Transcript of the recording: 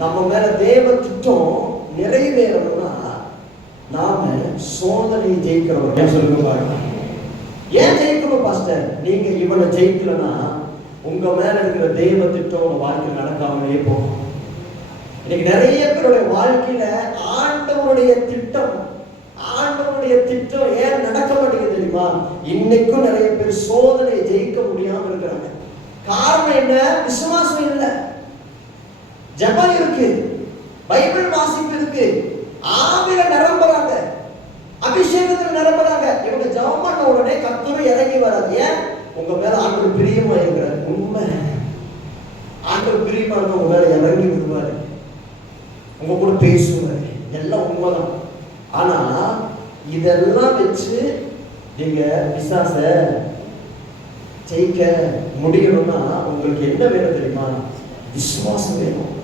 நம்ம மேல தேவ திட்டம் நிறைவேறணும்னா நாம சோதனை ஜெயிக்கிறவங்க. சொல்லுங்க பாருங்க, ஏன் ஜெயிக்கணும் பாஸ்டர்? நீங்க இவனை ஜெயிக்கலன்னா உங்க மேல இருக்கிற தெய்வ திட்டம் உங்க வாழ்க்கையில் நடக்காமலே போகும். இன்னைக்கு நிறைய பேருடைய வாழ்க்கையில ஆண்டவருடைய திட்டம் ஏன் நடக்க மாட்டேங்குது தெரியுமா? இன்னைக்கும் நிறைய பேர் சோதனை ஜெயிக்க முடியாம இருக்கிறாங்க. காரணம் என்ன? விசுவாசம் இல்லை, ஜெபம் இருக்கு, பைபிள் வாசிப்பு இருக்கு, ஆவியில நிரம்புறாங்க, அபிஷேகத்தில் நிரம்புறாங்க. இவங்க ஜெபம் பண்ண உடனே கர்த்தர் இறங்கி வராது. ஏன்? உங்க மேல ஆண்டவர் பிரியமா இருக்கிறார். உண்மை, ஆண்டவர் பிரியமா இருக்க உங்க மேல இறங்கி விடுவாரு, உங்க கூட பேசுவாரு, எல்லாம் உண்மைதான். ஆனா இதெல்லாம் வச்சு நீங்க பிசாச ஜெயிக்க முடியணும்னா உங்களுக்கு என்ன வேணும் தெரியுமா? விசுவாசம் வேணும்.